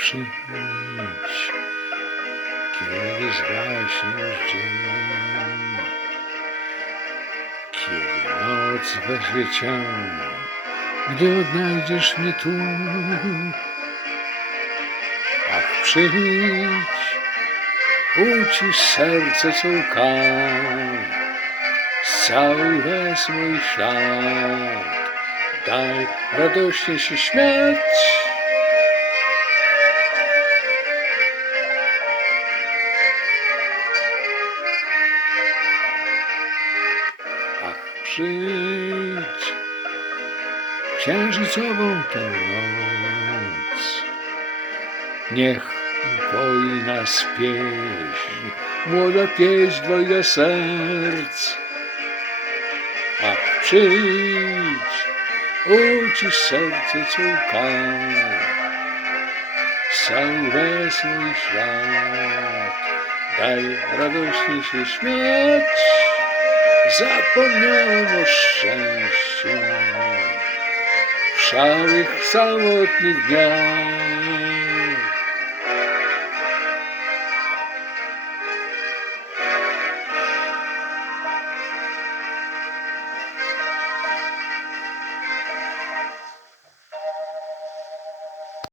Przyjdź, kiedy zgaśnie już dzień, kiedy noc weźmie cię, gdy odnajdziesz mnie tu. Ach, przyjdź, ucisz serce, co łka, scałuj wes mój ślad, daj radośnie się śmiać. Ach, przyjdź, księżycową tę noc, niech upoi nas pieśń, młoda pieśń dwojga serc. Ach, przyjdź, ucisz serce, co łka, scałuj wes mój ślad, daj radośnie się śmiać. Zapomniałem o szczęściu w szarych, samotnych dniach.